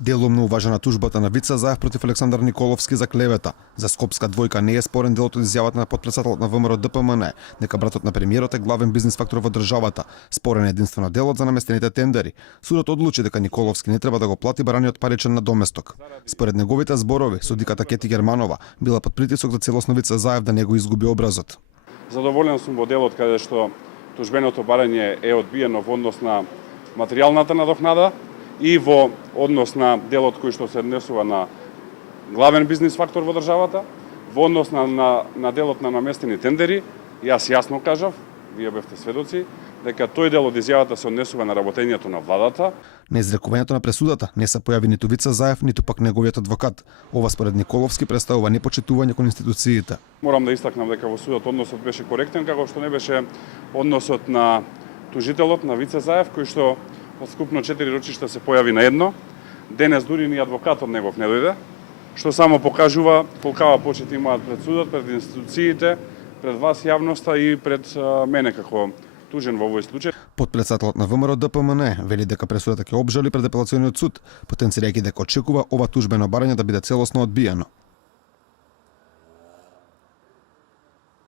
Делумно уважена тужбата на Вица Заев против Александар Николовски за клевета. За Скопска двојка не е спорен делот од изјавата на потпредседателот на ВМРО ДПМН, дека братот на премиерот е главен бизнис фактор во државата. Спорен е единствено делот за наместените тендери. Судот одлучи дека Николовски не треба да го плати бараниот паричен надоместок. Според неговите зборови, судиката Кети Германова била под притисок за целосно Вица Заев да не го изгуби образот. Задоволен сум во делот каде што тужбеното барање е одбиено во однос на материјалната надокнада и во однос на делот кој што се однесува на главен бизнис фактор во државата, во однос на делот на наместени тендери. Јас јасно кажав, вие бевте сведоци, дека тој дел од изјавата се однесува на работењето на владата. На изрекувањето на пресудата не се појави ниту Вица Заев, ниту пак неговиот адвокат. Ова според Николовски представува непочитување кон институциите. Морам да истакнам дека во судот односот беше коректен, како што не беше односот на тужителот на Вица Заев, кој што од скупно 4 рочишта се појави на едно. Денес дури ни адвокатот негов не дојде, што само покажува колкава почит имаат пред судот, пред институциите, пред вас јавноста и пред мене како тужен во овој случај. Потпредседателот на ВМРО ДПМН вели дека пресудата ќе обжали пред апелациониот суд, потенцирајќи дека очекува ова тужбено барање да биде целосно одбиено.